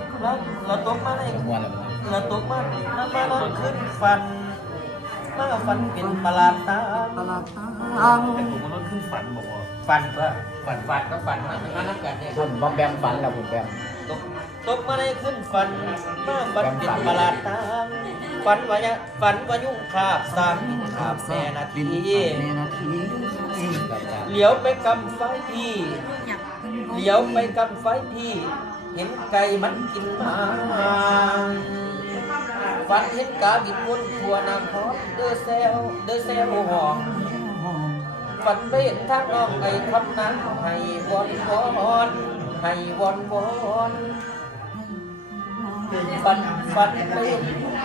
เราตกมาในม้วนแล้วเราตกมานอนขึ้นฟันเป็นประหลาดตาประหลาดตาแต่ผมมันขึ้นฝันบอกว่าฝันก็ฝันมันนักกันเนี่ยผมว่าแบมฝันแล้วผมแบมตกมาในขึ้นฝันเป็นประหลาดตาฝันว่ายุ่งขาบสามขาบแม่นาทีเหลียวไปกำไฟพี่เห็นไก่มันกินหมาฝันเห็นกาบินวนทั่วน้ำพอเด้อแซวหอมฝันไปเห็นทางน้องไอ้คำนั้นให้วอนฝันไปเห็น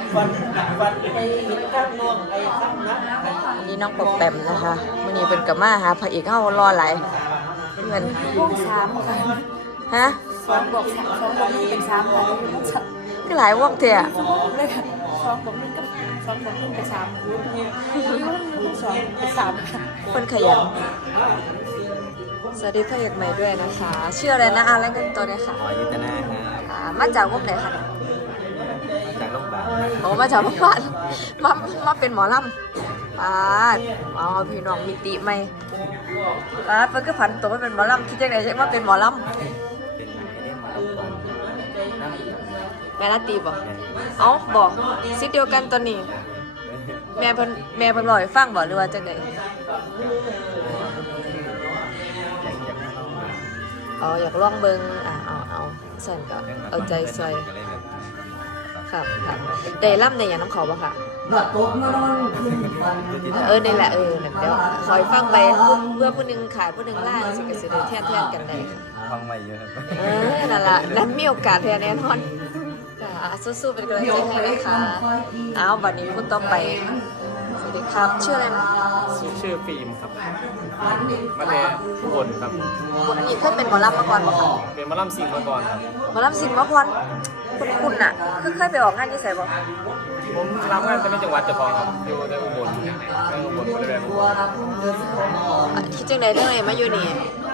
ทางน้องไอ้คำนั้นวันนี้น้องปกแปมนะคะวันนี้เป็นกับมาหาพระเอกเข้ารอหลายเงินพวกสามค่ะฮะสองบวก1เป็น3ค่ะก็หลายวงเถอะเลยค่ะ2บวก1กับ2บวก1เป็น3 2เป็น3ค่ะคนขยันสวัสดีพระเอกใหม่ด้วยนะคะชื่ออะไรนะอ่านแล้วกันตัวเลยค่ะอ๋อยุทธนาครับมาจากวงไหนคะจากโรงพยาบาลโอ้มาจากบ้านมาเป็นหมอลำอ๋อพี่น้องมิติใหม่เพิ่นก็ผันตัวมาเป็นหมอลำคิดยังไงใช่ว่าเป็นหมอลำเป็นไม่ได้มาลงแม่นาตีบอกเอ้าบอกซิเดียวกันตัวนี้ แม่เพิ่นบอกให้ฟังบอกหรือว่าจังไดอยากลองเบิ่งเอาสั่นก็เอาใจใส่ครับได้ล่ำในอย่างน้ำเขาบ่ค่ะนี่แหละนั่นเดี๋ยวคอยฟังไปเพื่อผู้หนึงขายผู้หนึงล่างสิก็สิได้แทนกันได้ค่ะฟังใหม่เยอะครับนั่นล่ะนั้นมีโอกาสแท้แน่นอนสู้ๆเป็นกำลังใจให้นะคะบัดนี้พูดต่อไปสวัสดีครับชื่ออะไรนะชื่อฟิล์มครับมาแต่อุบลครับอันนี้เคยเป็นหมอลำมาก่อนบ่คะเป็นหมอลำซิ่งมาก่อนครับหมอลำสิงห์มาก่อนคุณน่ะเคยไปออกงานที่ไสบ่ผมรับงานแต่ในจังหวัดเจ้าของครับอยู่ในอุบลบริเวณอุบลคิดจังไดเรื่องอะไรมาอยู่นี่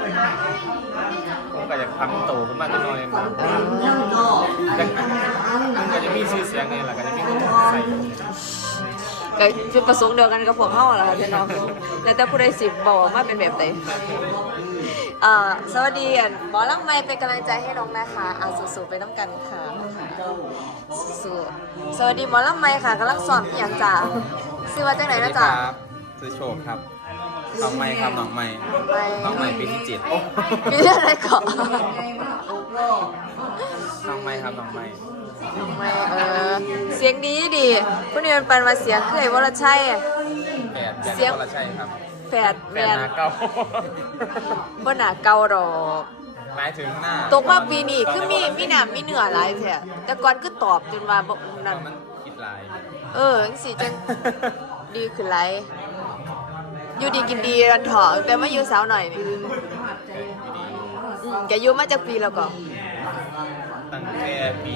ผมก็อยากทำโตขึ้นมาจังหน่อยแต่มันก็จะมีชื่อเสียงไงล่ะก็จะมีคนใส่ก็จุดประสงค์เดียวกันกับพวกเฮาล่ะค่ะพี่น้องแล้วแต่ผู้ใดสิบอกว่ามาเป็นแบบใดสวัสดีหมอลำใหม่เป็นกำลังใจให้น้องนะคะสู้ๆไปน้ำกันค่ะสู้สวัสดีหมอลำใหม่ค่ะกำลังสอนอหย่างจ้าชื่อว่าจังไหนนะจ๊ะซื้อโชคครับน้องใหม่ครับน้องใหม่ปีที่7 มีเรื่องอะไรก่อนน้องใหม่ครับน้องใหม่ไม่เสียงดีผู้นี้มันเป็นมาเสียงเคยวรชัยเสียงวรชัยครับแฝดแฟนนาเก้าบ่หนาเก่าดอกหมายถึงหน้าตกมาปีนี้คือมีหนามมีเนื้อหลายแท้แต่ก่อนคือตอบจนว่าบ่นั่นมันคิดลายจังสิจังดีขึ้นหลายอยู่ดีกินดีรันเถาะแต่มาอยู่สาวหน่อยนี่แกอยู่มาจากปีแล้วก็ตั้งแต่ปี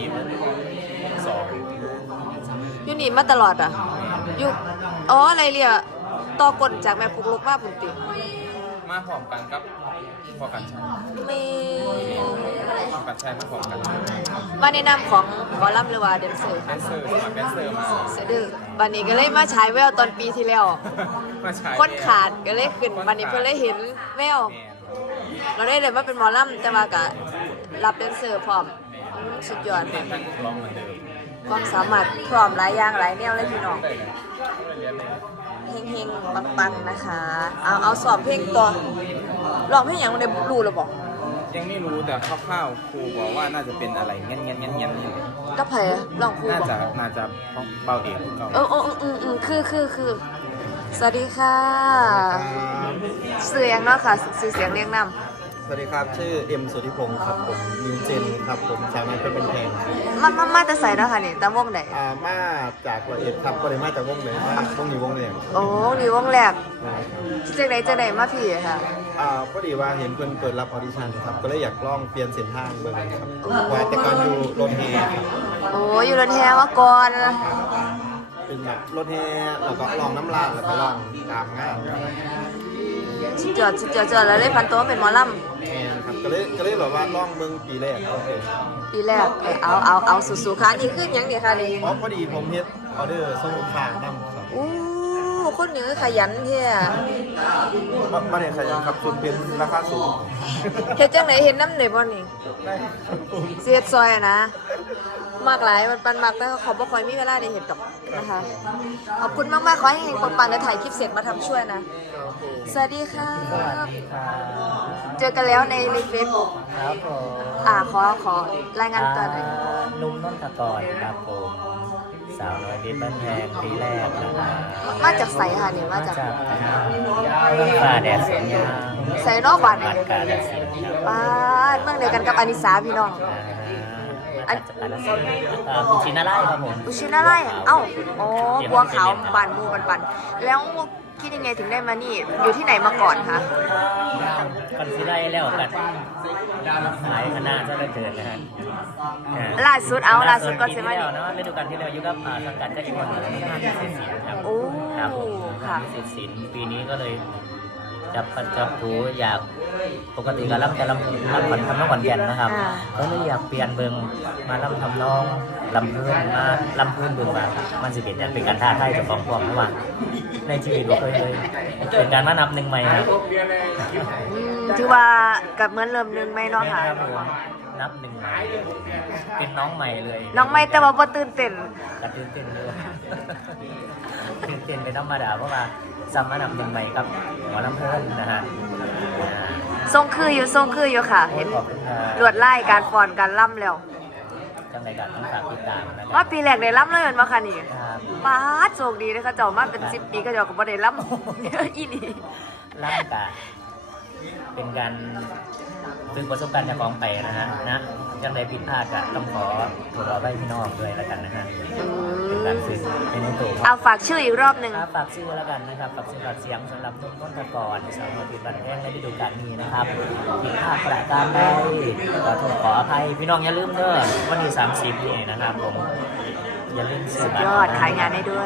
2 อยู่นี่มาตลอดอยู่อะไรเรียกต่อกลจากแม่ปุกลุกมาปุ่นติมาพร้อมกันกับพอกันใช่มีพอกันใช่มาพร้อมกันมาแนะนำของหมอลำหรือว่าแดนเซอร์แดนเซอร์มาแดนเซอร์มาสะดือวันนี้ก็เลยมาฉายแววตอนปีที่แล้วมาใช้คนขาดก็เลยขึ้นวันนี้เพิ่นเลยเห็นแววเราได้เลยว่าเป็นหมอลำแต่ว่าก็รับแดนเซอร์พร้อมสุดยอดเรียนทั้งร้องเหมือนเดิมความสามารถพร้อมหลายอย่างหลายแนวเลยพี่น้องได้เลยเรียนเลยเฮงๆปังๆนะคะเอาสอบเพลงตัวร้องเพลงอย่างในรู้หรือบอกยังไม่รู้แต่คร่าวๆครูบอกว่าน่าจะเป็นอะไรเงี้ยนี่ก็ไผ่ร้องครูน่าบอกจะเบาเอกเก่าคือสวัสดีค่ะเสียงเนาะค่ะสื่อเสียงเรียงนำสวัสดีครับชื่อเอ็มสุธิพงศ์ครับผมนิวเจนครับผมสาวน้อยเพชรเป็นแพงมาจะใส่เนาะค่ะนี่ตามวงไหนมาจากละเอียดครับก็เลยมาจากวงไหนมาวงนี้วงเนี่ยโอ้นี่วงแรกจังไหนมาพี่ค่ะพอดีว่าเห็นเพื่อนเปิดรับออดิชั่นครับก็เลยอยากลองเปลี่ยนเส้นทางเบิ่งครับว่าแต่ก่อนอยู่รถแห่ครับโอ้อยู่รถแห่มาก่อนเป็นแบบรถแห่แล้วก็ลองน้ำลาดแล้วก็ลองตามงานครับสุดยอดแล้วเลยพันตัวเป็นหมอลแมนครับก็เลยแบบว่าล่องเมืองปีแรกโอเคปีแรกเอาสู้ๆค่ะนี่คือหยังเนี่ยค่ะนี่อ๋อพอดีผมเฮ็ดออเดอร์ส่งลูกค้านํครับอู้คนนี้ขยันแท้มาเนี่ยใครครับจุดเป็นราคาสูงเฮ็ดจังไหนเห็นน้ำได้บ่นี่ได้ครับผมเสียดซอยอะนะมากหลายมันปันมากแต่เขาบ่ค่อยมีเวลาได้เห็นดอกนะคะขอบคุณมากๆขอให้เฮงปังๆได้ถ่ายคลิปเสร็จมาทำช่วยนะสวัสดีค่ะ เจอกันแล้วในเฟซบุ๊กครับผมขอรายงานตัวหน่อยนุ่มนนทกรครับผมสาวน้อยเพชรบ้านแพงปีแรกนะครับมาจากไสค่ะนี่มาจากเมืองป่าแดดสวนยางไสนอกบ้านบ้านี่นกาฬสินธุ์ครับบ้านเมืองเดียวกันกับอานิสาพี่น้องมาจากกาฬสินธุ์คุณชินาไล่ครับผมอุชินาไร่เอ้าอ๋อบัวขาวบานมูปันแล้วคิดยังไงถึงได้มานี่อยู่ที่ไหนมาก่อนคะกันสิได้แล้วกันหลายคณะจะได้เกิดนะฮะล่าสุดก็เซมาแล้นี่วเนาะฤดูกาลที่แล้วอยู่กับสังกัดก็จะมีงานเศรษฐศิลป์ครับโอ้ครับผมค่ะเศรษฐศิลป์ปีนี้ก็เลยจับผูอยากปกติก็รับแต่รับขวัญทำน้องขวัญแก่นนะครับก็เลยอยากเปลี่ยนเบิงมารับทำน้องลำพื้นมาลำพื้นเบิงว่ามันสิเป็นการท้าทายเจ้าของความระหว่างในชีวิตเราเคยเลยเป็นการมานับหนึ่งใหม่ครับถือว่ากับเหมือนเริ่มหนึงไหมเนาะค่ะครับผมนับหนึ่งใหม่เป็นน้องใหม่เลยน้องไม่แต่ว่าบ่ตื่นเต้นกระตื่นเต้นเลยตื่นเต้นเป็นธรรมดาเพราะว่าซ้ำมานำหนึ่งใหม่กับหมอลำเพิ่นนะฮะทรงคืออยู่ค่ะ เห็นขอบคุณครับลวดไล่การฟ้อนการล่ำแล้วจังไรกันต้องฝากติดตามนะครัว่าปีแรกได้ล่ำเลยเหมือนมาค่ะนี่ครับป้าดโชคดีเลยค่ะเจ้ามาเป็น10 ปีก็เจ้าก็บ่ได้ล่ำ อีนี่ร่างกายเป็นการฝึกประสบการณ์จากของไปนะฮะนะจังไรผิดพลาดก็ต้องขอโทษขอให้พี่น้องด้วยแล้วกันนะฮะเป็นการฝึกเป็นตัวเอาฝากชื่ออีกรอบหนึ่งฝากชื่อแล้วกันนะครับฝากชื่อฝากเสียงสำหรับนุ่มนนทกรสาวน้อยเพชรบ้านแพงในฤดูกาลนี้นะครับผิดพลาดประการใดขอโทษขออภัยพี่น้องอย่าลืมเด้อวันที่30นี่นะครับผมอย่าลืมซื้อบัตรยอดขายงานได้ด้วย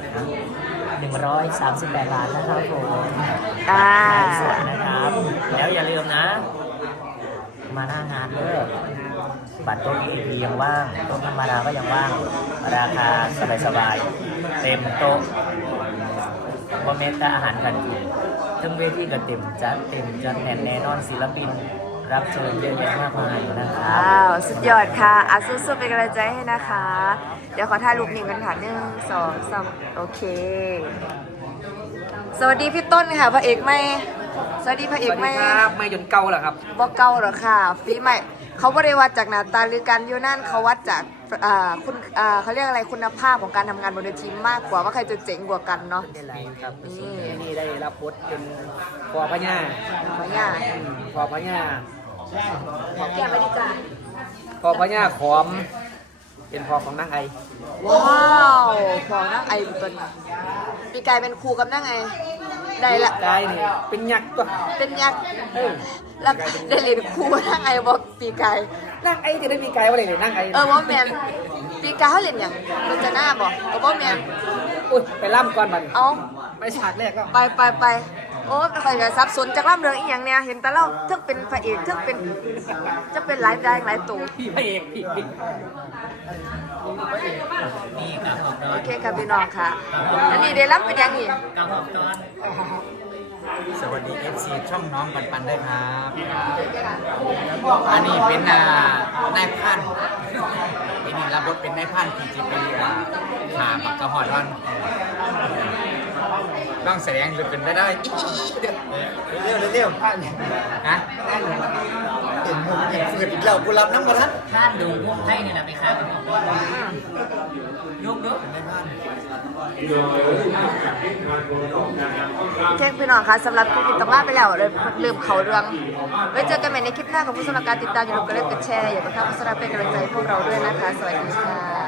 138 ล้านนะครับผมอ่าขายสดนะครับ แล้วอย่าลืมนะ มาหน้างานเด้อบัตรโต๊ะ VIP ยังว่างโต๊ะธรรมดาก็ยังว่าง ราคาสบายๆเต็มโต๊ะว่าเมตตาอาหารกันกินทั้งเวทีก็เต็มจัดแน่นแน่นอนศิลปิน รับเชิญเยอะแยะมากมายนะครับว้าว สุดยอดค่ะสู้ๆเป็นกำลังใจให้นะคะ เดี๋ยวขอถ่ายรูปหนึ่งกันค่ะ1 2 3โอเค สวัสดีพี่ต้นค่ะพระเอกไม่สวัสดีพระเอกไม่ไม่จนเก่าแหละครับบอกเก่าหรอกค่ะฝีใหม่เขาไม่ได้วัดจากหน้าตาหรือการอยู่นั่นเขาวัดจากเขาเรียกอะไรคุณภาพของการทำงานบนเวทีมากกว่าว่าใครจะเจ๋งกว่ากันเนาะนี่ครับนี่นี่ได้รับบทเป็นพอพญาขอเนี่ยพอพญาขอแก้ไม่ดีจ้ะพอพญาขอม เป็นพอของนางไอว้าวพอนั่งไอเป็นตัวนี้ปีกายเป็นครูกับนั่งไอได้ละกายนี่เป็นยักษ์ตัวเป็นยักษ์แล้วได้เรียนครูนั่งไอบอกปีกายนางไอจะได้มีกายว่าอะไรเลยนางไอว่าแมนปีกายเขาเรียนอย่างเป็นจะหน้าบอกว่าแมนอุ้ยไปล่ำก่อนมันเอาไปฉากแรกก็ไปโอ้ไม่ค่อยจะซับซ้อนจากล่ำเรืองอีกอย่างเนี่ยเห็นแต่เราเทิงเป็นพระเอกเทิงเป็นจะเป็นหลายแดงหลายตัวพี่พระเอกพี่นี่กับหอบดอโอน เคค่ะพี่น้องค่ะอันนี้ได้ล่ำเป็นยังนี่กับหอบดอนสวัสดี FC ช่องน้องปันได้ครับ อันนี้เป็นนายพันอันนี้รับบทเป็นนายพันที่จะไปหาปักกระหอดอนต้องแสดงจะเป็นไปได้เร็วท่านฮะเห็นมุมเห็นฝืดอีกแล้วกูรับน้ำมาทันท่านดูพวกไทยนี่แหละไปค้ากันยกในบ้านเช่นพี่น้องคะสำหรับคลิปตำราไปแล้วเลยลืมเขาเรื่องไว้เจอกันใหม่ในคลิปหน้าของผู้สำหรับการติดตามอย่าลืมกดไลค์กดแชร์อย่าลืมทำโฆษณาเป็นกำลังใจให้พวกเราด้วยนะคะ สวัสดีค่ะ